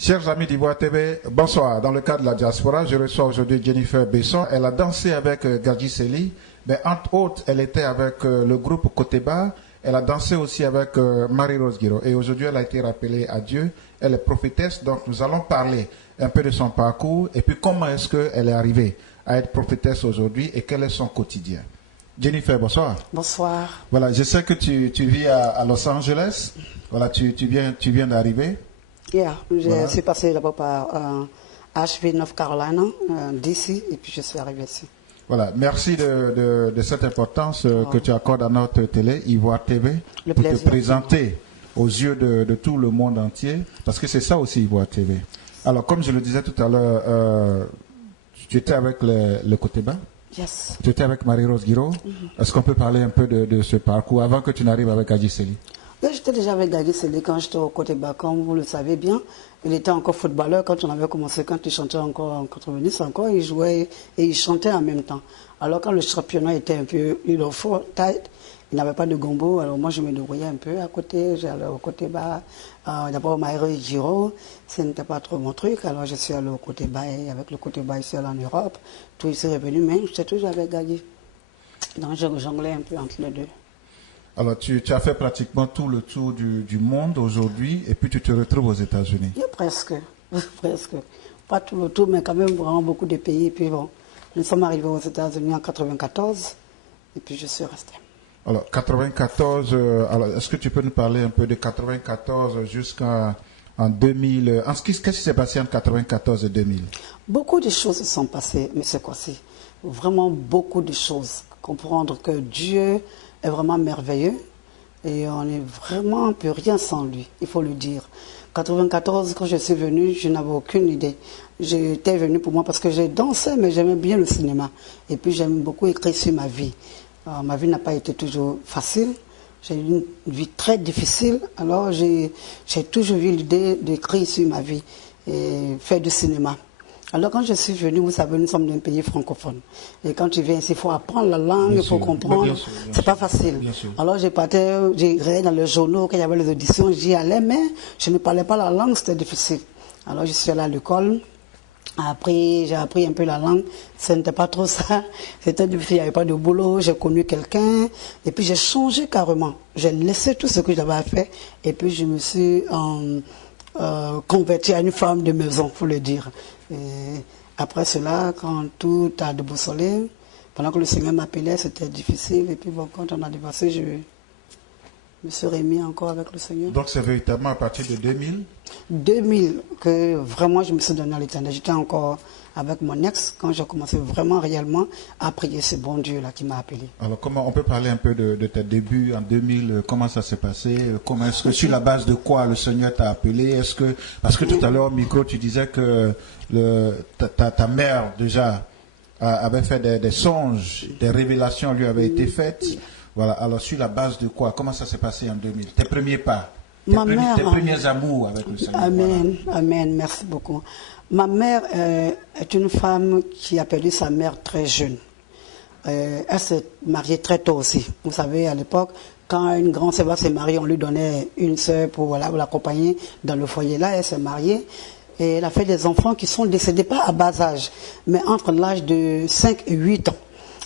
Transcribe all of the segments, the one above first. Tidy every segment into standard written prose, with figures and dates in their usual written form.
Chers amis d'Ivoire TV, bonsoir. Dans le cadre de la diaspora, je reçois aujourd'hui Jennifer Besson. Elle a dansé avec Gadji Sely, mais entre autres, elle était avec le groupe Koteba. Elle a dansé aussi avec Marie-Rose Guiraud. Et aujourd'hui, elle a été rappelée à Dieu. Elle est prophétesse, donc nous allons parler un peu de son parcours et puis comment est-ce qu'elle est arrivée à être prophétesse aujourd'hui et quel est son quotidien. Jennifer, bonsoir. Bonsoir. Voilà, je sais que tu vis à Los Angeles. Voilà, tu viens d'arriver. Je suis passé d'abord par Asheville, North Carolina, DC, et puis je suis arrivé ici. Voilà, merci de cette importance que tu accordes à notre télé, Ivoire TV, pour te présenter aux yeux de tout le monde entier, parce que c'est ça aussi Ivoire TV. Alors, comme je le disais tout à l'heure, tu étais avec le Koteba. Yes. Tu étais avec Marie-Rose Guiraud. Est-ce qu'on peut parler un peu de ce parcours avant que tu n'arrives avec Gadji Sely? J'étais déjà avec Gadji Sely quand j'étais au Koteba, comme vous le savez bien. Il était encore footballeur quand on avait commencé, quand il chantait encore en 90, encore, il jouait et il chantait en même temps. Alors quand le championnat était un peu tight, il n'avait pas de gombo, alors moi je me débrouillais un peu à côté, j'allais au Koteba, d'abord Marie-Rose Guiraud, ce n'était pas trop mon truc, alors je suis allé au Koteba et avec le Koteba ici en Europe, tout ici revenu, mais j'étais toujours avec Gadji. Donc je jonglais un peu entre les deux. Alors, tu as fait pratiquement tout le tour du monde aujourd'hui et puis tu te retrouves aux États-Unis. Presque. Pas tout le tour, mais quand même vraiment beaucoup de pays. Et puis bon, nous sommes arrivés aux États-Unis en 94 et puis je suis resté. Alors, 94, est-ce que tu peux nous parler un peu de 94 jusqu'en 2000? Qu'est-ce qui s'est passé entre 94 et 2000? Beaucoup de choses se sont passées, mais c'est quoi c'est vraiment beaucoup de choses. Comprendre que Dieu est vraiment merveilleux et on n'est vraiment plus rien sans lui, il faut le dire. 94, quand je suis venue, je n'avais aucune idée. J'étais venue pour moi parce que j'ai dansé, mais j'aimais bien le cinéma. Et puis j'aime beaucoup écrire sur ma vie. Ma vie n'a pas été toujours facile. J'ai eu une vie très difficile. Alors j'ai toujours eu l'idée d'écrire sur ma vie et faire du cinéma. Alors quand je suis venue, vous savez, nous sommes d'un pays francophone. Et quand tu viens ici, il faut apprendre la langue, il faut comprendre. C'est pas facile. Alors j'ai regardé dans les journaux, quand il y avait les auditions, j'y allais, mais je ne parlais pas la langue, c'était difficile. Alors je suis allée à l'école. J'ai appris un peu la langue. Ce n'était pas trop ça. C'était difficile, il n'y avait pas de boulot. J'ai connu quelqu'un. Et puis j'ai changé carrément. J'ai laissé tout ce que j'avais à faire. Et puis je me suis convertie à une femme de maison, il faut le dire. Et après cela, quand tout a déboussolé, pendant que le Seigneur m'appelait, c'était difficile. Et puis bon, quand on a divorcé, je me suis remis encore avec le Seigneur. Donc c'est véritablement à partir de 2000 2000 que vraiment je me suis donné à l'Éternel. J'étais encore avec mon ex quand j'ai commencé vraiment réellement à prier ce bon Dieu-là qui m'a appelé. Alors comment on peut parler un peu de tes débuts en 2000, comment ça s'est passé, comment est-ce que sur la base de quoi le Seigneur t'a appelé, parce que tout à l'heure au micro tu disais que ta mère déjà avait fait des songes, des révélations lui avaient été faites. Voilà, alors sur la base de quoi, comment ça s'est passé en 2000, tes premiers pas, tes premiers amours avec le Seigneur. Amen, voilà. Amen, merci beaucoup. Ma mère est une femme qui a perdu sa mère très jeune. Elle s'est mariée très tôt aussi. Vous savez, à l'époque, quand une grande sœur va se marier, on lui donnait une sœur pour l'accompagner dans le foyer. Là, elle s'est mariée et elle a fait des enfants qui sont décédés, pas à bas âge, mais entre l'âge de 5 et 8 ans.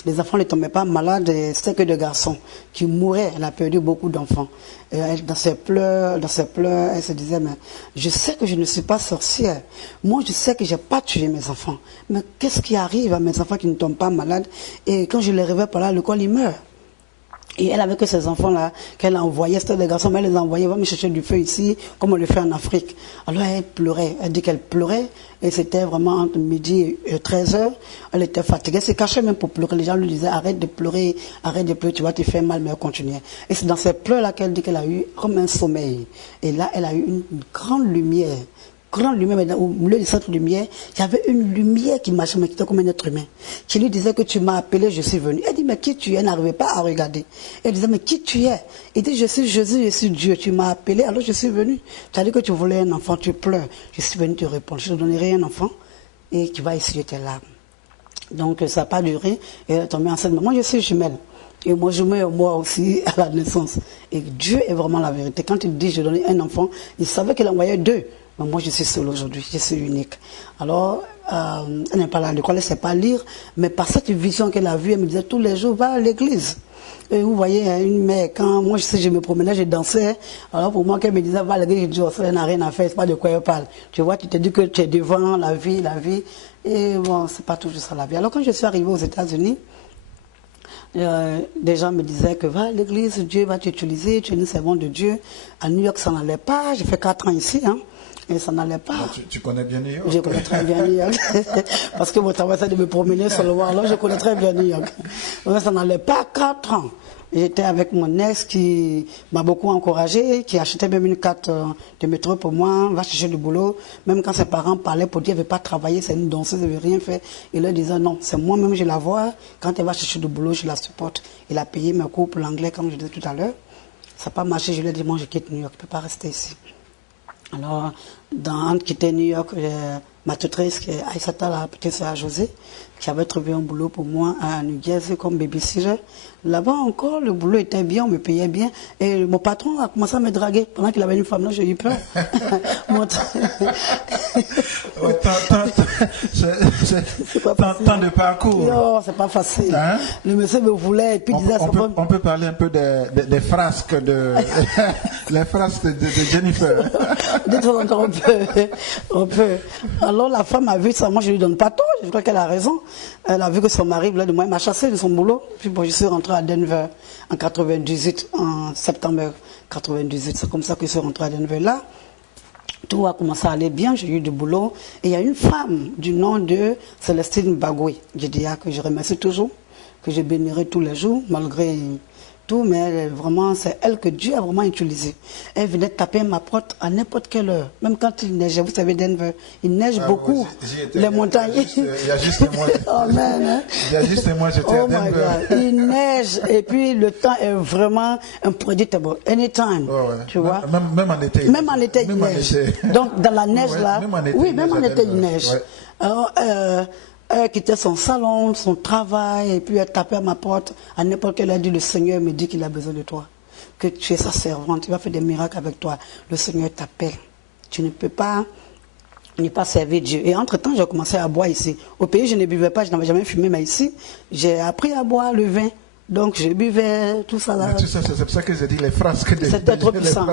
Les enfants ne tombaient pas malades, c'était que des garçons qui mouraient. Elle a perdu beaucoup d'enfants. Dans ses pleurs, elle se disait, mais je sais que je ne suis pas sorcière. Moi, je sais que je n'ai pas tué mes enfants. Mais qu'est-ce qui arrive à mes enfants qui ne tombent pas malades? Et quand je les réveille par là, à l'école, ils meurent. Et elle avait que ces enfants-là qu'elle envoyait, c'était des garçons, mais elle les envoyait, va me chercher du feu ici, comme on le fait en Afrique. Alors elle pleurait, elle dit qu'elle pleurait, et c'était vraiment entre midi et 13h, elle était fatiguée, elle se cachait même pour pleurer, les gens lui disaient arrête de pleurer, tu vas te faire mal, mais elle continuait. Et c'est dans ces pleurs-là qu'elle dit qu'elle a eu comme un sommeil. Et là, elle a eu une grande lumière, mais au milieu de cette lumière, il y avait une lumière qui marchait, mais qui était comme un être humain, qui lui disait que tu m'as appelé, je suis venu. Elle dit, mais qui tu es? Elle n'arrivait pas à regarder. Elle disait, mais qui tu es? Il dit, je suis Jésus, je suis Dieu, tu m'as appelé, alors je suis venu. Tu as dit que tu voulais un enfant, tu pleures. Je suis venu te répondre, je te donnerai un enfant et tu vas essuyer tes larmes. Donc ça n'a pas duré, et elle est tombée enceinte. Moi, je suis jumelle. Et moi, je mets moi aussi à la naissance. Et Dieu est vraiment la vérité. Quand il dit je donnais un enfant, il savait qu'il envoyait 2. Mais moi, je suis seule aujourd'hui, je suis unique. Alors, elle n'est pas là à l'école, elle ne sait pas lire. Mais par cette vision qu'elle a vue, elle me disait tous les jours, va à l'église. Et vous voyez, une mère, quand moi je me promenais, je dansais. Alors pour moi, qu'elle me disait, va à l'église, je dis, oh, ça n'a rien à faire, c'est pas de quoi elle parle. Tu vois, tu te dis que tu es devant la vie. Et bon, c'est pas toujours ça la vie. Alors quand je suis arrivée aux États-Unis, des gens me disaient que va à l'église, Dieu va t'utiliser, tu es une servante de Dieu. À New York, ça n'allait pas. J'ai fait 4 ans ici, hein, et ça n'allait pas. Alors, tu connais bien New York? Je connais très bien New York. Parce que mon travail, c'est de me promener seulement. Alors, je connais très bien New York. Mais ça n'allait pas 4 ans. J'étais avec mon ex qui m'a beaucoup encouragé, qui achetait même une carte de métro pour moi, va chercher du boulot. Même quand ses parents parlaient pour dire qu'elle ne veut pas travailler, c'est une danseuse, elle ne veut rien faire. Il leur disait non, c'est moi-même, je la vois. Quand elle va chercher du boulot, je la supporte. Il a payé mes cours pour l'anglais, comme je disais tout à l'heure. Ça n'a pas marché, je lui ai dit, moi je quitte New York, je ne peux pas rester ici. Alors, entre quitter New York, ma tutrice, qui est Aïssata, la petite sœur José, qui avait trouvé un boulot pour moi à New Jersey comme babysitter. Là-bas encore, le boulot était bien, on me payait bien. Et mon patron a commencé à me draguer. Pendant qu'il avait une femme là, j'ai eu peur. Tant de parcours. Non, c'est pas facile. Hein? Le monsieur me voulait et puis disait... On peut parler un peu des frasques les frasques de Jennifer. Dites-moi encore on peut. Alors la femme a vu ça, moi je lui donne pas tort, je crois qu'elle a raison. Elle a vu que son mari voulait de moi, il m'a chassé de son boulot. Puis bon, je suis rentrée à Denver en 98, en septembre 98. C'est comme ça que je suis rentrée à Denver. Là, tout a commencé à aller bien, j'ai eu du boulot. Et il y a une femme du nom de Célestine Bagoué, que je remercie toujours, que je bénirai tous les jours, malgré tout, mais vraiment, c'est elle que Dieu a vraiment utilisée. Elle venait taper à ma porte à n'importe quelle heure, même quand il neigeait. Vous savez, Denver, il neige beaucoup. Les montagnes. Il y a juste un mois. Oh man, hein? Il y a juste un mois, j'étais à Denver. Il neige et puis le temps est vraiment unpredictable. Anytime. Tu vois? Même en été. Même en été, il neige. Donc, dans la neige là. Même en été, oui, même en été, il neige. Ouais. Alors, elle quittait son salon, son travail, et puis elle tapait à ma porte. À n'importe quelle heure, elle dit, le Seigneur me dit qu'il a besoin de toi. Que tu es sa servante, il va faire des miracles avec toi. Le Seigneur t'appelle. Tu ne peux pas ne pas servir Dieu. Et entre-temps, j'ai commencé à boire ici. Au pays, je ne buvais pas, je n'avais jamais fumé, mais ici, j'ai appris à boire le vin. Donc, je buvais tout ça là. Mais tout ça, c'est pour ça que j'ai dit les frasques de C'était trop puissant.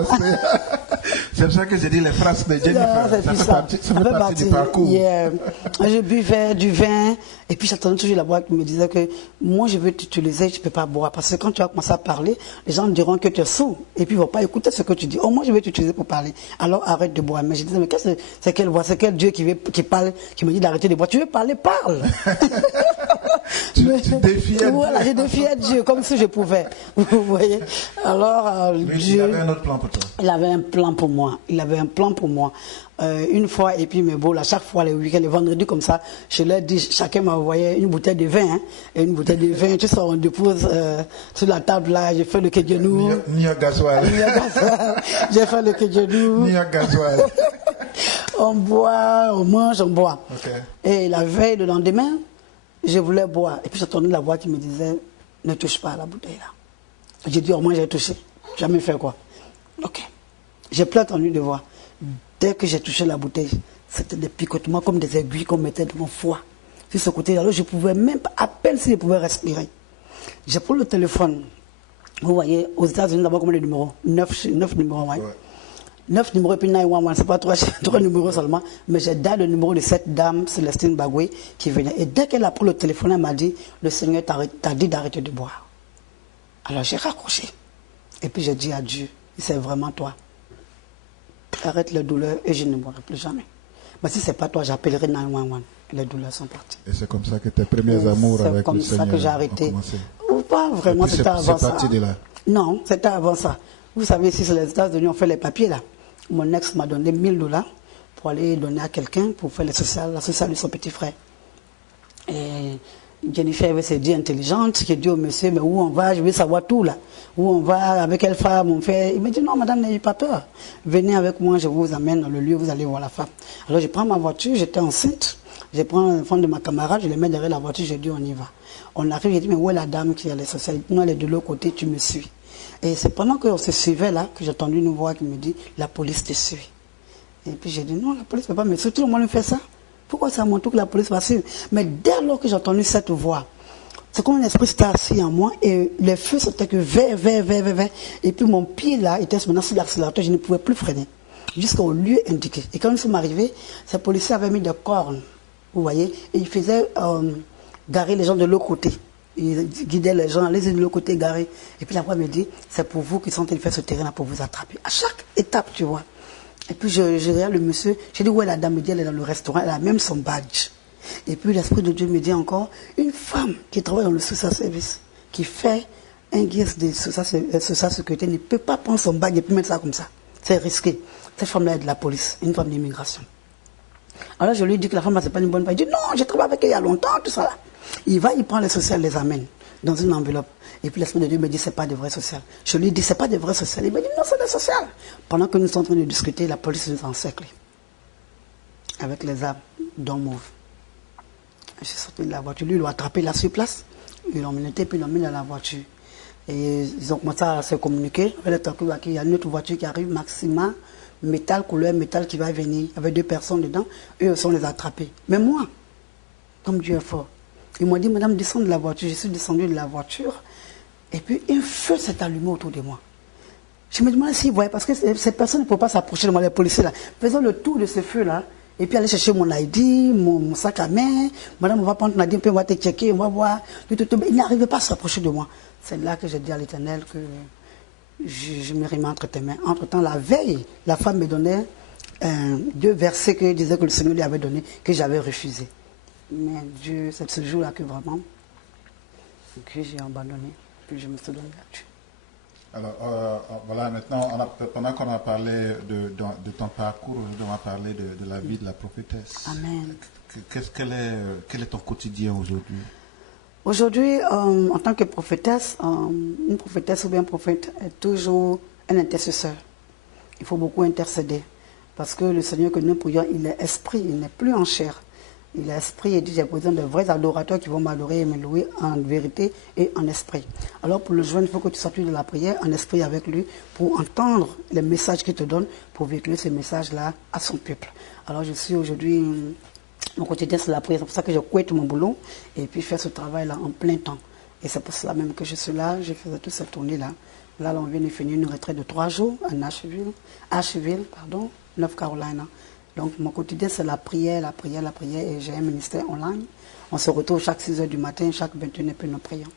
C'est pour ça que j'ai dit les frasques de Jennifer. Ça fait partie du parcours. Yeah. Je buvais du vin et puis j'attendais toujours la boîte qui me disait que moi je veux t'utiliser, je ne peux pas boire. Parce que quand tu vas commencer à parler, les gens diront que tu es sourd et puis ils ne vont pas écouter ce que tu dis. Oh, moi je vais t'utiliser pour parler. Alors arrête de boire. Mais je disais, mais qu'est-ce que c'est quelle voix, c'est quel Dieu qui parle, qui me dit d'arrêter de boire. Tu veux parler, parle. tu défiais Dieu. Voilà, je défiais Dieu comme si je pouvais. Vous voyez. Alors, Dieu, il avait un autre plan pour toi. Il avait un plan pour moi. Il avait un plan pour moi. Une fois, et puis, mais bon, là, chaque fois, les week-ends, les vendredis, comme ça, je leur dis, chacun m'a envoyé une bouteille de vin, hein, et une bouteille de vin, tu sais, on dépose sur la table, là, j'ai fait le Kedjenou. New York gasoil. J'ai fait le Kedjenou. New York gasoil. On boit, on mange, on boit. Okay. Et la veille, le lendemain, je voulais boire. Et puis, j'entendais la voix qui me disait, ne touche pas à la bouteille, là. J'ai dit, au moins, j'ai touché. Jamais fait quoi. Ok. J'ai plus entendu de voix. Dès que j'ai touché la bouteille, c'était des picotements comme des aiguilles qu'on mettait dans mon foie. Sur ce côté, alors je pouvais même pas, à peine si je pouvais respirer. J'ai pris le téléphone. Vous voyez, aux États-Unis, d'abord, combien de numéros 9 numéros, ouais. 9 numéros et puis 911, c'est pas 3 numéros seulement, mais j'ai donné le numéro de cette dame, Célestine Bagoué, qui venait. Et dès qu'elle a pris le téléphone, elle m'a dit, le Seigneur t'a dit d'arrêter de boire. Alors j'ai raccroché. Et puis j'ai dit à Dieu, c'est vraiment toi. Arrête les douleurs et je ne mourrai plus jamais. Mais si ce n'est pas toi, j'appellerai 911. Les douleurs sont parties. Et c'est comme ça que tes premiers amours avec le Seigneur C'est comme ça que j'ai arrêté. Ou pas vraiment, c'était avant ça. C'est parti de là. Non, c'était avant ça. Vous savez, si c'est les États-Unis, on fait les papiers là. Mon ex m'a donné $1000 pour aller donner à quelqu'un pour faire la sociale de son petit frère. Et Jennifer avait s'est dit intelligente, qui dit au monsieur, mais où on va, je veux savoir tout là. Où on va, avec quelle femme on fait. Il me dit, non madame, n'ayez pas peur. Venez avec moi, je vous amène dans le lieu, vous allez voir la femme. Alors je prends ma voiture, j'étais enceinte. Je prends l'enfant de ma camarade, je le mets derrière la voiture, je dis on y va. On arrive, je dis mais où est la dame qui a les sociales? Non, elle est de l'autre côté, tu me suis. Et c'est pendant qu'on se suivait là que j'ai entendu une voix qui me dit la police te suit. Et puis j'ai dit non, la police ne peut pas me suivre, tout le monde me fait ça. Pourquoi c'est à mon tour que la police va suivre? Mais dès lors que j'ai entendu cette voix, c'est comme un esprit s'était assis en moi et le feu c'était que vers. Et puis mon pied là était maintenant sur l'accélérateur, je ne pouvais plus freiner jusqu'au lieu indiqué. Et quand nous sommes arrivés, ces policiers avaient mis des cornes, vous voyez, et ils faisaient garer les gens de l'autre côté. Ils guidaient les gens, allez-y de l'autre côté, garer. Et puis la voix me dit, c'est pour vous qui sont en train de faire ce terrain-là pour vous attraper. À chaque étape, tu vois. Et puis je regarde le monsieur, j'ai dit, où est la dame? Me dit, elle est dans le restaurant, elle a même son badge. Et puis l'Esprit de Dieu me dit encore, une femme qui travaille dans le social service, qui fait un guise de social sécurité, ne peut pas prendre son badge et puis mettre ça comme ça. C'est risqué. Cette femme-là est de la police, une femme d'immigration. Alors je lui dis que la femme-là, c'est pas une bonne femme. Il dit, non, j'ai travaillé avec elle il y a longtemps, tout ça là. Il va, il prend les sociales, les amène dans une enveloppe. Et puis l'Esprit de Dieu me dit, c'est pas des vrais sociales. Je lui dis, c'est pas des vrais sociales. Il me dit, non, c'est des sociales. Pendant que nous sommes en train de discuter, la police nous encercle avec les armes d'homme mauve. Je suis sorti de la voiture. Lui, il l'a attrapé là sur place. Ils l'ont mené, puis ils l'ont mis dans la voiture. Et ils ont commencé à se communiquer. Il y a une autre voiture qui arrive, Maxima, métal, couleur métal qui va venir, avec 2 personnes dedans. Eux, ils sont les attrapés. Mais moi, comme Dieu est fort, ils m'ont dit, madame, descends de la voiture. Je suis descendu de la voiture. Et puis, un feu s'est allumé autour de moi. Je me demandais s'ils voyaient, parce que ces personnes ne peuvent pas s'approcher de moi, les policiers là. Faisons le tour de ce feu-là. Et puis aller chercher mon ID, mon sac à main. Madame, on va prendre ton ID, puis on va te checker, on va voir. Il n'arrivait pas à s'approcher de moi. C'est là que j'ai dit à l'Éternel que je me remets entre tes mains. Entre-temps, la veille, la femme me donnait 2 versets que disait que le Seigneur lui avait donné, que j'avais refusé. Mais Dieu, c'est ce jour-là que vraiment, que j'ai abandonné, puis je me suis donné à Dieu. Alors, voilà, maintenant, pendant qu'on a parlé de ton parcours, on va parler de la vie de la prophétesse. Amen. Quel est ton quotidien aujourd'hui? Aujourd'hui, en tant que prophétesse, une prophétesse ou bien un prophète est toujours un intercesseur. Il faut beaucoup intercéder. Parce que le Seigneur que nous prions, il est esprit, il n'est plus en chair. Il est esprit et dit, j'ai besoin de vrais adorateurs qui vont m'adorer et me louer en vérité et en esprit. Alors pour le joindre, il faut que tu sortes de la prière en esprit avec lui pour entendre les messages qu'il te donne, pour véhiculer ces messages-là à son peuple. Alors je suis aujourd'hui, mon quotidien c'est la prière, c'est pour ça que je quitte mon boulot et puis je fais ce travail-là en plein temps. Et c'est pour cela même que je suis là, je faisais toute cette tournée-là. Là, on vient de finir une retraite de 3 jours à Asheville, North Carolina. Donc, mon quotidien, c'est la prière, et j'ai un ministère online. On se retrouve chaque 6 h du matin, chaque 21h, et puis nous prions.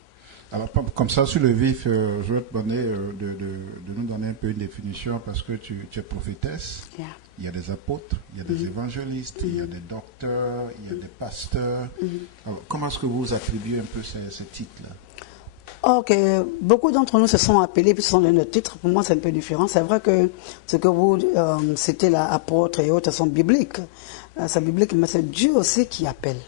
Alors, comme ça, sur le vif, je vais te demander de nous donner un peu une définition, parce que tu es prophétesse. Yeah. Il y a des apôtres, il y a des évangélistes, il y a des docteurs, il y a des pasteurs. Alors, comment est-ce que vous attribuez un peu ces titres-là? Ok, beaucoup d'entre nous se sont appelés, puis ce sont nos titres. Pour moi, c'est un peu différent. C'est vrai que ce que vous citez là, apôtres et autres, sont bibliques. C'est biblique, mais c'est Dieu aussi qui appelle.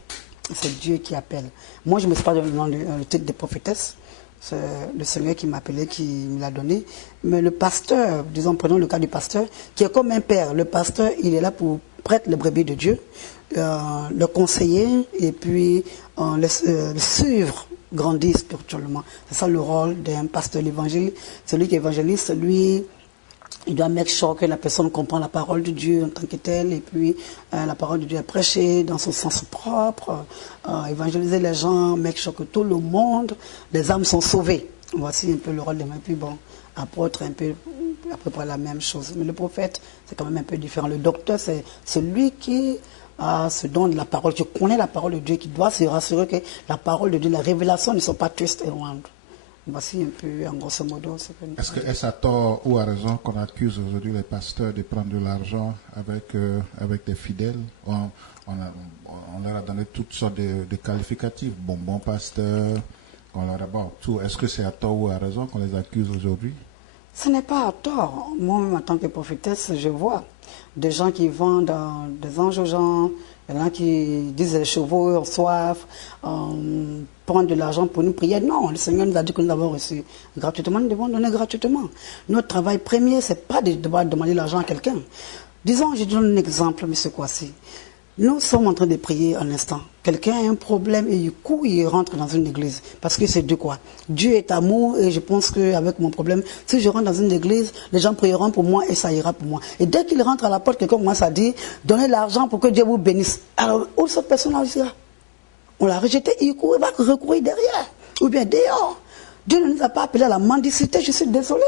C'est Dieu qui appelle. Moi, je ne me suis pas donné le titre de prophétesse. C'est le Seigneur qui m'a appelé, qui me l'a donné. Mais le pasteur, disons, prenons le cas du pasteur, qui est comme un père. Le pasteur, il est là pour prêter les brebis de Dieu, le conseiller et puis le suivre, grandir spirituellement. C'est ça le rôle d'un pasteur l'évangile. Celui qui est évangéliste, lui, il doit make sure que la personne comprend la parole de Dieu en tant que telle, et puis la parole de Dieu est prêchée dans son sens propre, évangéliser les gens, make sure que tout le monde, les âmes sont sauvées. Voici un peu le rôle de moi. Puis bon, apôtre, un peu à peu près la même chose. Mais le prophète, c'est quand même un peu différent. Le docteur, c'est celui qui se donne la parole, qui connaît la parole de Dieu, qui doit se rassurer que la parole de Dieu, les révélations ne sont pas tristes et loin. Voici un peu, en grosso modo. Est-ce à tort ou à raison qu'on accuse aujourd'hui les pasteurs de prendre de l'argent avec des fidèles? On leur a donné toutes sortes de qualificatifs. Bon pasteur, on leur a tout. Est-ce que c'est à tort ou à raison qu'on les accuse aujourd'hui? Ce n'est pas à tort. Moi-même, en tant que prophétesse, je vois des gens qui vendent des anges aux gens, il y en a qui disent les chevaux ont soif, prendre de l'argent pour nous prier. Non, le Seigneur nous a dit que nous l'avons reçu gratuitement, nous devons donner gratuitement. Notre travail premier, ce n'est pas de devoir demander l'argent à quelqu'un. Disons, je donne un exemple, M. Kwasi. Nous sommes en train de prier un instant. Quelqu'un a un problème et il court, il rentre dans une église. Parce que c'est Dieu quoi. Dieu est amour et je pense qu'avec mon problème, si je rentre dans une église, les gens prieront pour moi et ça ira pour moi. Et dès qu'il rentre à la porte, quelqu'un commence à dire, donnez l'argent pour que Dieu vous bénisse. Alors, où cette personne-là aussi là? On l'a rejeté, il court, il va recourir derrière. Ou bien dehors. Dieu ne nous a pas appelés à la mendicité, je suis désolé.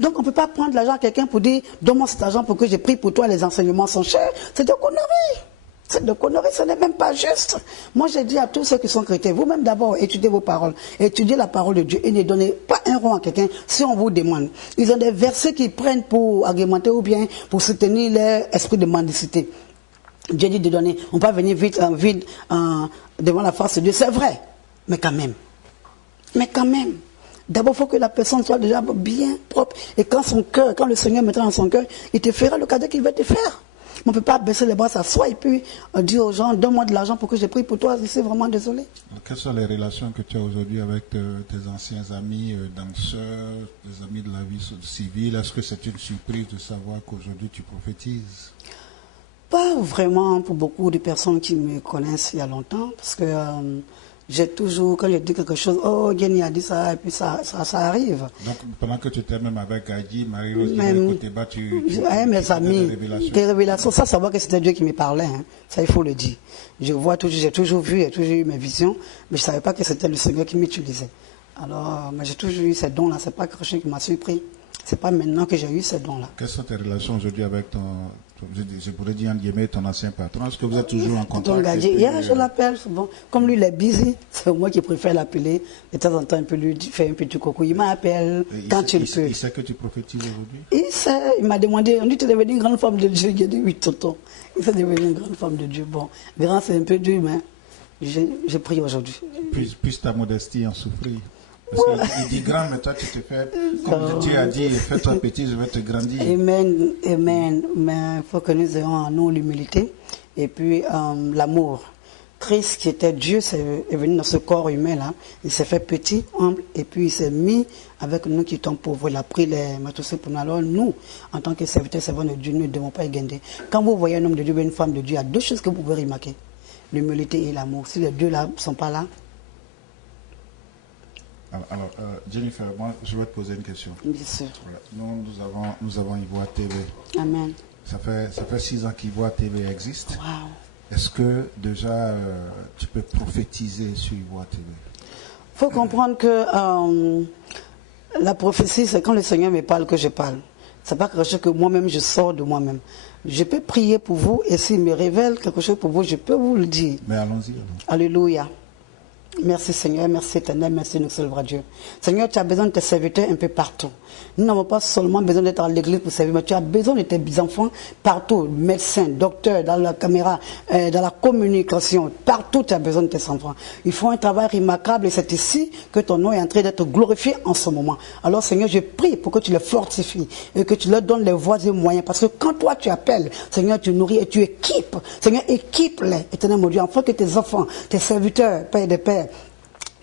Donc on ne peut pas prendre l'argent à quelqu'un pour dire « donne-moi cet argent pour que je prie pour toi, les enseignements sont chers ». C'est de conneries. C'est de conneries, ce n'est même pas juste. Moi j'ai dit à tous ceux qui sont chrétiens, vous-même d'abord étudiez vos paroles, étudiez la parole de Dieu et ne donnez pas un rond à quelqu'un si on vous demande. Ils ont des versets qu'ils prennent pour argumenter ou bien pour soutenir leur esprit de mendicité. Dieu dit de donner, on ne peut pas venir vite devant la face de Dieu, c'est vrai, mais quand même. Mais quand même. D'abord, il faut que la personne soit déjà bien propre. Et quand son cœur, quand le Seigneur mettra dans son cœur, il te fera le cadeau qu'il va te faire. On ne peut pas baisser les bras, s'asseoir et puis dire aux gens, donne-moi de l'argent pour que je prie pour toi. Je suis vraiment désolé. Quelles sont les relations que tu as aujourd'hui avec tes anciens amis, danseurs, des amis de la vie civile? Est-ce que c'est une surprise de savoir qu'aujourd'hui tu prophétises? Pas vraiment pour beaucoup de personnes qui me connaissent il y a longtemps, parce que j'ai toujours, quand je dis quelque chose, oh, Jenny a dit ça, et puis ça arrive. Donc, pendant que tu étais même avec Adi, Marie-Rose, Koteba, tu mes amis, des révélations. Ça, savoir que c'était Dieu qui me parlait, hein. Ça, il faut le dire. J'ai toujours vu, j'ai toujours eu mes visions, mais je ne savais pas que c'était le Seigneur qui m'utilisait. Alors, mais j'ai toujours eu ces dons-là, ce n'est pas quelque chose qui m'a surpris. Ce n'est pas maintenant que j'ai eu ces dons-là. Quelles sont tes relations aujourd'hui avec je pourrais dire, ton ancien patron? Est-ce que vous êtes toujours en contact? Je l'appelle souvent. Comme lui, il est busy, c'est moi qui préfère l'appeler. De temps en temps, il peut lui faire un petit coucou. Il m'appelle quand il peut. Il sait que tu prophétises aujourd'hui? Il sait, il m'a demandé, on dit, tu es devenue une grande femme de Dieu. J'ai dit, oui, tonton. Il s'est devenu une grande femme de Dieu. Bon, grand, c'est un peu dur, mais j'ai prié aujourd'hui. Puisse ta modestie en souffrir. Parce qu'il dit grand, mais toi tu te fais, comme Dieu a dit, fais-toi petit, je vais te grandir. Amen, amen. Mais il faut que nous ayons en nous l'humilité et puis l'amour. Christ, qui était Dieu, est venu dans ce corps humain-là. Il s'est fait petit, humble, et puis il s'est mis avec nous qui sommes pauvres. Il a pris les matoussés pour nous. Alors nous, en tant que serviteurs, servants de Dieu, nous ne devons pas égander. Quand vous voyez un homme de Dieu ou une femme de Dieu, il y a deux choses que vous pouvez remarquer. L'humilité et l'amour. Si les deux là ne sont pas là. Alors, Jennifer, moi, je vais te poser une question. Bien sûr. Nous avons Ivoire TV. Amen. Ça fait 6 ans qu'Ivoire TV existe. Wow. Est-ce que déjà tu peux prophétiser sur Ivoire TV? Il faut comprendre que la prophétie, c'est quand le Seigneur me parle que je parle. Ce n'est pas quelque chose que moi-même je sors de moi-même. Je peux prier pour vous et s'il me révèle quelque chose pour vous, je peux vous le dire. Mais allons-y. Alléluia. Merci Seigneur, merci Éternel, merci notre Seigneur Dieu. Seigneur, tu as besoin de tes serviteurs un peu partout. Nous n'avons pas seulement besoin d'être à l'église pour servir, mais tu as besoin de tes enfants partout, médecins, docteurs, dans la caméra, dans la communication, partout tu as besoin de tes enfants. Ils font un travail remarquable et c'est ici que ton nom est en train d'être glorifié en ce moment. Alors Seigneur, je prie pour que tu les fortifies et que tu leur donnes les voies et moyens. Parce que quand toi tu appelles, Seigneur, tu nourris et tu équipes. Seigneur, équipe-les, Éternel mon Dieu, afin que tes enfants, tes serviteurs, Père des Pères,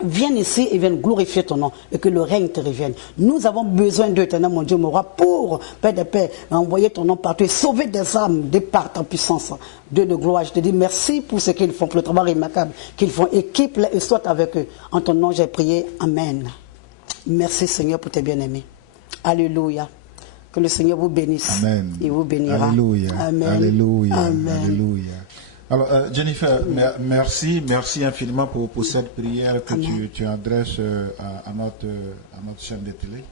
viennent ici et viennent glorifier ton nom et que le règne te revienne. Nous avons besoin d'eux, Éternel mon Dieu, mon roi, pour, Père de paix, envoyer ton nom partout et sauver des âmes de par ta puissance. Dieu de gloire, je te dis merci pour ce qu'ils font, pour le travail remarquable qu'ils font. Équipe-les et sois avec eux. En ton nom, j'ai prié. Amen. Merci Seigneur pour tes bien-aimés. Alléluia. Que le Seigneur vous bénisse. Amen. Il vous bénira. Alléluia. Amen. Alléluia. Amen. Alléluia. Alors, Jennifer, merci infiniment pour cette prière que tu adresses à notre chaîne de télé.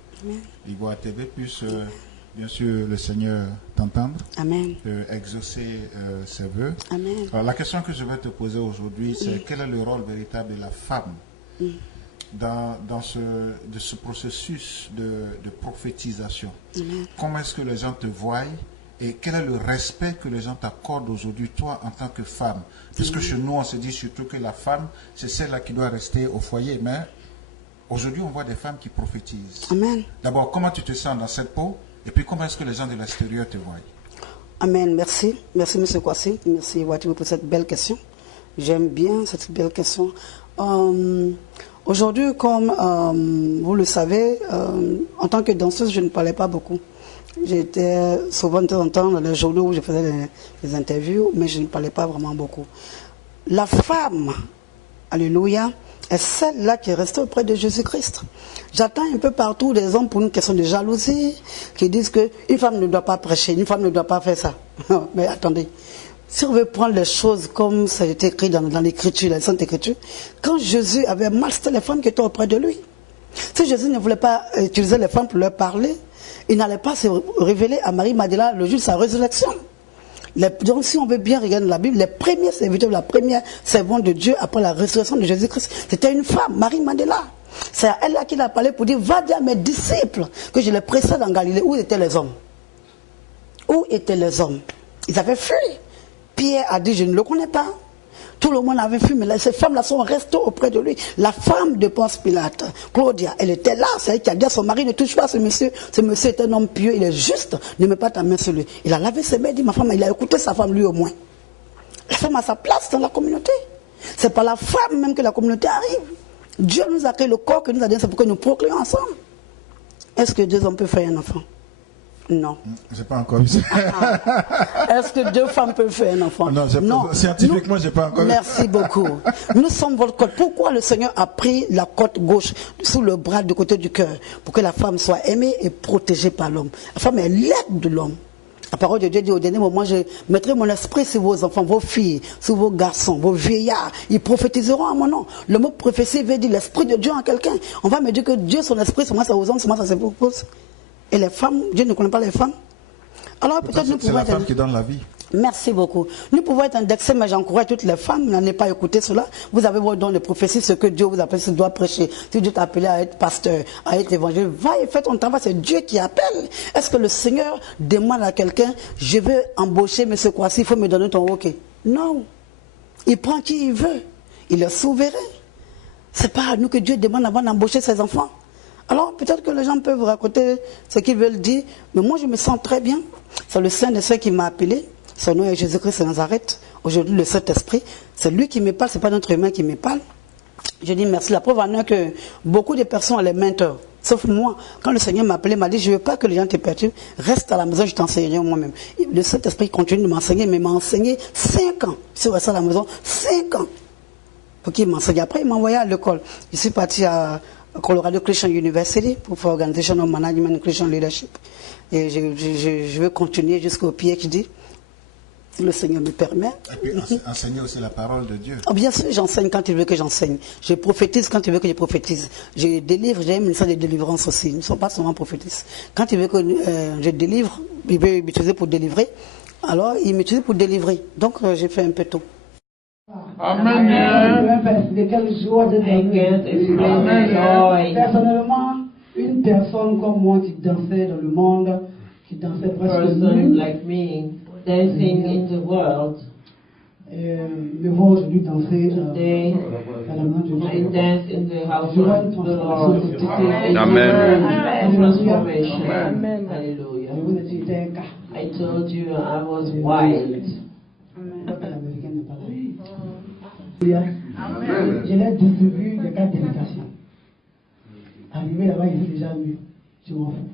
Ivoire TV, puisse bien sûr le Seigneur t'entendre. Amen. Exaucer ses vœux. Amen. Alors, la question que je vais te poser aujourd'hui, c'est quel est le rôle véritable de la femme dans ce processus de prophétisation? Comment est-ce que les gens te voient? Et quel est le respect que les gens t'accordent aujourd'hui, toi, en tant que femme? Parce que chez nous, on se dit surtout que la femme, c'est celle-là qui doit rester au foyer. Mais aujourd'hui, on voit des femmes qui prophétisent. Amen. D'abord, comment tu te sens dans cette peau? Et puis, comment est-ce que les gens de l'extérieur te voient? Amen. Merci. Merci, M. Kwasi. Merci, Wati, pour cette belle question. J'aime bien cette belle question. Aujourd'hui, comme vous le savez, en tant que danseuse, je ne parlais pas beaucoup. J'étais souvent de temps en temps dans les journaux où je faisais des interviews, mais je ne parlais pas vraiment beaucoup. La femme, alléluia, est celle-là qui est restée auprès de Jésus-Christ. J'attends un peu partout des hommes pour une question de jalousie, qui disent qu'une femme ne doit pas prêcher, une femme ne doit pas faire ça. Mais attendez, si on veut prendre les choses comme ça a été écrit dans l'Écriture, la Sainte Écriture, quand Jésus avait mal, c'était les femmes qui étaient auprès de lui. Si Jésus ne voulait pas utiliser les femmes pour leur parler, il n'allait pas se révéler à Marie-Madeleine le jour de sa résurrection. Donc si on veut bien regarder la Bible, les premiers serviteurs, la première servante de Dieu après la résurrection de Jésus-Christ, c'était une femme, Marie-Madeleine. C'est à elle là qu'il a parlé pour dire, va dire à mes disciples que je les précède en Galilée. Où étaient les hommes? Où étaient les hommes? Ils avaient fui. Pierre a dit, je ne le connais pas. Tout le monde avait fui, mais ces femmes-là sont restées auprès de lui. La femme de Ponce Pilate, Claudia, elle était là. C'est elle qui a dit à son mari, ne touche pas ce monsieur. Ce monsieur est un homme pieux, il est juste. Ne mets pas ta main sur lui. Il a lavé ses mains, il dit, ma femme, il a écouté sa femme lui au moins. La femme a sa place dans la communauté. C'est par la femme même que la communauté arrive. Dieu nous a créé le corps que nous a donné, c'est pour que nous procréons ensemble. Est-ce que 2 hommes peuvent faire un enfant? Non. Je n'ai pas encore vu ça. Est-ce que 2 femmes peuvent faire un enfant? Non, scientifiquement, je n'ai pas encore vu. Merci beaucoup. Nous sommes votre côte. Pourquoi le Seigneur a pris la côte gauche sous le bras du côté du cœur? Pour que la femme soit aimée et protégée par l'homme. La femme est l'aide de l'homme. La parole de Dieu dit au dernier moment, je mettrai mon esprit sur vos enfants, vos filles, sur vos garçons, vos vieillards. Ils prophétiseront à mon nom. Le mot prophétie veut dire l'esprit de Dieu en quelqu'un. On va me dire que Dieu, son esprit, c'est moi, ça aux hommes, c'est moi, ça se propose. Et les femmes, Dieu ne connaît pas les femmes. Alors peut-être nous pouvons c'est la femme qui donne la vie. Merci beaucoup. Nous pouvons être indexés, mais j'encourage toutes les femmes, n'allez pas écouter cela. Vous avez vos dons de prophétie, ce que Dieu vous appelle, ce doit prêcher. Si Dieu t'a appelé à être pasteur, à être évangile, va et fais ton travail, c'est Dieu qui appelle. Est-ce que le Seigneur demande à quelqu'un, je veux embaucher M. Kwasi, il faut me donner ton OK? Non. Il prend qui il veut. Il est souverain. C'est pas à nous que Dieu demande avant d'embaucher ses enfants. Alors peut-être que les gens peuvent raconter ce qu'ils veulent dire, mais moi je me sens très bien. C'est le Saint de ceux qui m'a appelé. Son nom est Jésus-Christ de Nazareth. Aujourd'hui, le Saint-Esprit, c'est lui qui me parle, ce n'est pas notre humain qui me parle. Je dis merci. La preuve en est que beaucoup de personnes ont les mentors. Sauf moi, quand le Seigneur m'a appelé, il m'a dit, je ne veux pas que les gens te perturbent, reste à la maison, je t'enseignerai moi-même. Le Saint-Esprit continue de m'enseigner, mais il m'a enseigné 5 ans. Je suis resté à la maison 5 ans pour qu'il m'enseigne. Après, il m'a envoyé à l'école. Je suis parti à Colorado Christian University pour faire Organization of Management and Christian Leadership. Et je veux continuer jusqu'au PhD. Le Seigneur me permet. Et puis enseigner aussi la parole de Dieu. Oh, bien sûr, j'enseigne quand il veut que j'enseigne. Je prophétise quand il veut que je prophétise. Je délivre, j'ai un ministère de délivrance aussi. Ils ne sont pas seulement prophétistes. Quand il veut que je délivre, il veut m'utiliser pour délivrer. Alors, il m'utilise pour délivrer. Donc, j'ai fait un peu tout. Amen. Quelle joie de Amen. Personnellement, une personne comme moi qui dansait dans le monde, qui dansait presque nu, like me, dancing in the world. Me voir aujourd'hui danser Today, à la main de I Dieu. dance in the house Je vois of une the transformation Lord. de toute Amen. Amen. Transformation. Amen. Hallelujah. Je vous ai dit, j'étais un cas. I told you I was wild. L'américaine n'est pas là. Je l'ai distribué des cartes d'invitation. Arrivé là-bas, il est déjà nu. Je m'en fous.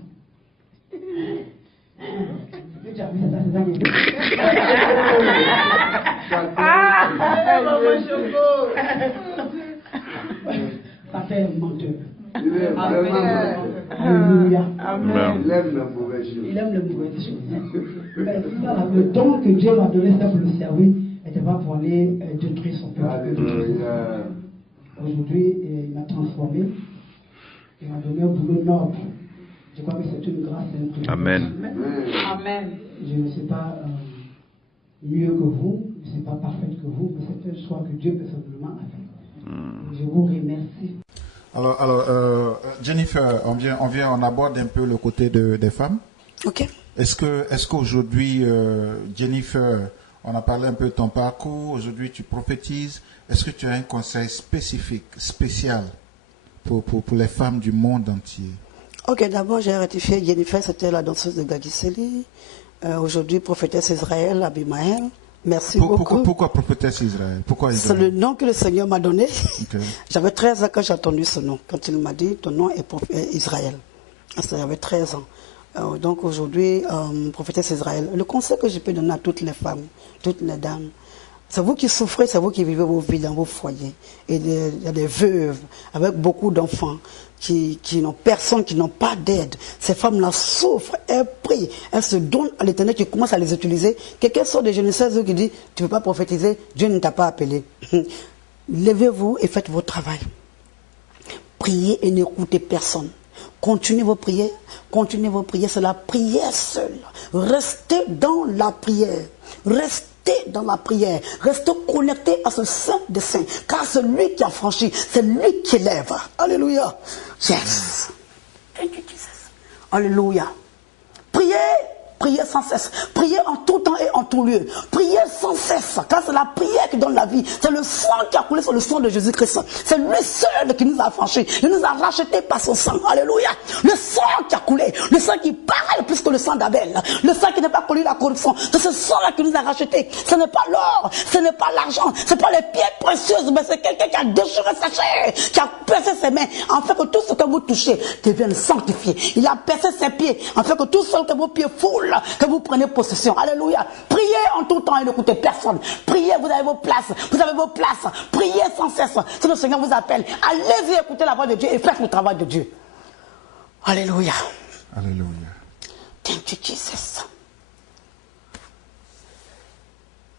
Tu as vu ça, c'est ça qui est. Ça fait un menteur. Alléluia. Il aime la mauvaise chose. Il aime les mauvaises choses. Mais le don que Dieu m'a donné, c'est pour le servir, n'était pas pour aller détruire son peuple. Alléluia. Aujourd'hui, il m'a transformé. Il m'a donné un boulot noble. Je crois que c'est une grâce et un privilège. Amen. Amen. Je ne suis pas mieux que vous, je ne suis pas parfaite que vous, mais c'est un choix que Dieu peut simplement faire. Je vous remercie. Alors Jennifer, on aborde un peu le côté des femmes. Ok. Est-ce qu'aujourd'hui, Jennifer, on a parlé un peu de ton parcours, aujourd'hui tu prophétises, est-ce que tu as un conseil spécifique, spécial pour les femmes du monde entier? Ok, d'abord j'ai rectifié. Jennifer, c'était la danseuse de Gadiseli. Aujourd'hui, prophétesse Israël, Abimaël. Merci beaucoup. Pourquoi prophétesse Israël? Pourquoi C'est Israël? le nom que le Seigneur m'a donné. Ok. J'avais 13 ans quand j'ai entendu ce nom. Quand il m'a dit, ton nom est Israël. J'avais 13 ans. Donc aujourd'hui, prophétesse Israël. Le conseil que je peux donner à toutes les femmes, toutes les dames, c'est vous qui souffrez, c'est vous qui vivez vos vies dans vos foyers. Et il y a des veuves avec beaucoup d'enfants qui n'ont personne, qui n'ont pas d'aide. Ces femmes-là souffrent, elles prient, elles se donnent à l'Éternel qui commence à les utiliser. Quelqu'un sort de Genèse qui dit, tu ne peux pas prophétiser, Dieu ne t'a pas appelé. Levez-vous et faites votre travail. Priez et n'écoutez personne. Continuez vos prières, c'est la prière seule. Restez dans la prière. Restez dans la prière. Restez connectés à ce Saint des Saints. Car c'est lui qui a franchi, c'est lui qui élève. Alléluia. Yes. Thank you, Jesus. Alléluia. Priez. Priez sans cesse. Priez en tout temps et en tout lieu. Priez sans cesse. Car c'est la prière qui donne la vie. C'est le sang qui a coulé sur le sang de Jésus-Christ. C'est lui seul qui nous a franchis. Il nous a rachetés par son sang. Alléluia. Le sang qui a coulé. Le sang qui parle plus que le sang d'Abel. Le sang qui n'a pas connu la corruption. C'est ce sang-là qui nous a rachetés. Ce n'est pas l'or. Ce n'est pas l'argent. Ce n'est pas les pierres précieuses. Mais c'est quelqu'un qui a déchiré sa chair. Qui a percé ses mains. En fait que tout ce que vous touchez devienne sanctifié. Il a percé ses pieds. En fait que tout ce que vos pieds foulent, que vous prenez possession. Alléluia. Priez en tout temps et n'écoutez personne. Priez, vous avez vos places. Vous avez vos places. Priez sans cesse. Si le Seigneur vous appelle, allez-y écouter la voix de Dieu et faites le travail de Dieu. Alléluia. Alléluia. Thank you, Jesus.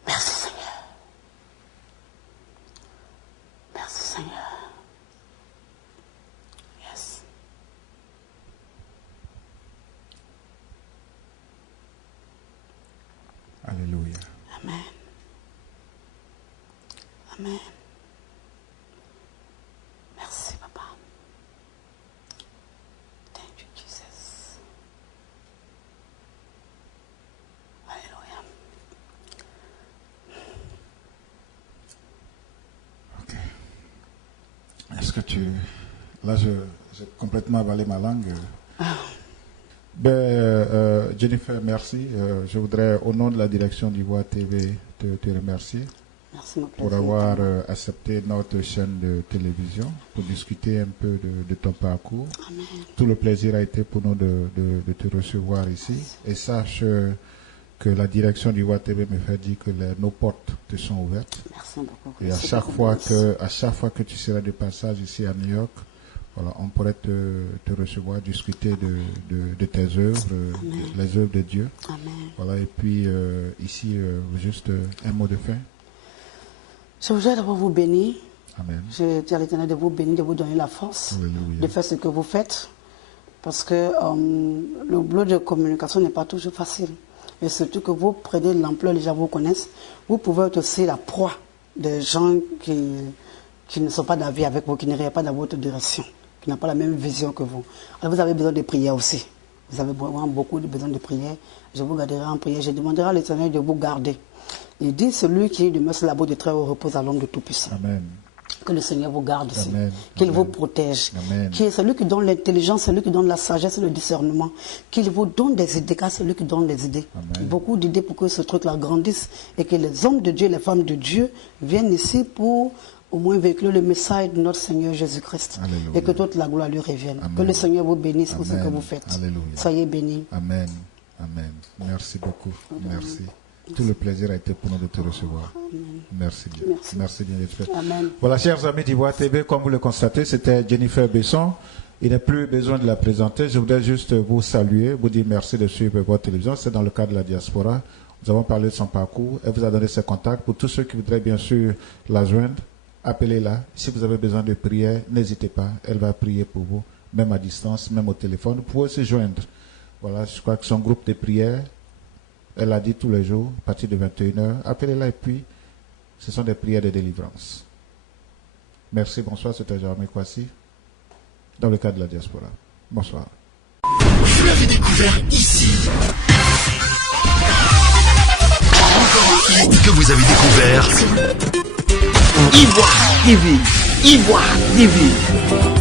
Merci, Seigneur. Merci, Seigneur. Yes. Alléluia. Amen. Amen. Merci, Papa. Thank you, Jesus. Alléluia. Ok. Est-ce que tu... Là, j'ai complètement avalé ma langue. Jennifer, merci. Je voudrais, au nom de la direction d'Ivoire TV, te remercier. Merci, mon Pour plaisir. avoir accepté notre chaîne de télévision pour discuter un peu de ton parcours. Amen. Tout le plaisir a été pour nous de te recevoir ici. Et sache que la direction d'Ivoire TV me fait dire que nos portes te sont ouvertes. Merci beaucoup. Et à C'est chaque beaucoup fois que tu seras de passage ici à New York, voilà, on pourrait te recevoir, discuter de tes œuvres, les œuvres de Dieu. Amen. Voilà, et puis ici, juste un mot de fin. Je voudrais d'abord vous bénir. Amen. Je dis à l'Éternel de vous bénir, de vous donner la force Alléluia. de faire ce que vous faites. Parce que le boulot de communication n'est pas toujours facile. Et surtout que vous prenez l'ampleur, les gens vous connaissent. Vous pouvez être aussi la proie des gens qui ne sont pas d'avis avec vous, qui ne rêvent pas dans votre direction, qui n'ont pas la même vision que vous. Alors vous avez besoin de prière aussi. Vous avez vraiment beaucoup de besoin de prière. Je vous garderai en prière. Je demanderai à l'Éternel de vous garder. Il dit, celui qui demeure sur la boue de très haut repose à l'ombre de Tout-Puissant. Amen. Que le Seigneur vous garde aussi. Amen. Qu'il Amen. vous protège. Amen. Qu'il est celui qui donne l'intelligence, celui qui donne la sagesse et le discernement. Qu'il vous donne des idées, car c'est celui qui donne les idées. Amen. Beaucoup d'idées pour que ce truc-là grandisse et que les hommes de Dieu, les femmes de Dieu viennent ici pour au moins véhiculer le message de notre Seigneur Jésus-Christ. Alléluia. Et que toute la gloire lui revienne. Amen. Que le Seigneur vous bénisse pour ce Amen. que vous faites. Alléluia. Soyez bénis. Amen. Amen. Merci beaucoup. Merci. Tout le plaisir a été pour nous de te recevoir. Merci bien. Merci. Bien, Jennifer. Amen. Voilà, chers amis d'Ivoire TV, comme vous le constatez, c'était Jennifer Besson. Il n'est plus besoin de la présenter. Je voudrais juste vous saluer, vous dire merci de suivre votre télévision. C'est dans le cadre de la diaspora. Nous avons parlé de son parcours. Elle vous a donné ses contacts. Pour tous ceux qui voudraient bien sûr la joindre, appelez-la. Si vous avez besoin de prière, n'hésitez pas. Elle va prier pour vous, même à distance, même au téléphone. Vous pouvez se joindre. Voilà, je crois que son groupe de prière, elle a dit tous les jours, à partir de 21h, appelez-la et puis, ce sont des prières de délivrance. Merci, bonsoir, c'était Jérémie Kwasi, dans le cadre de la diaspora. Bonsoir. Vous l'avez découvert ici. Encore un hit que vous avez découvert. Ivoire TV. Ivoire TV.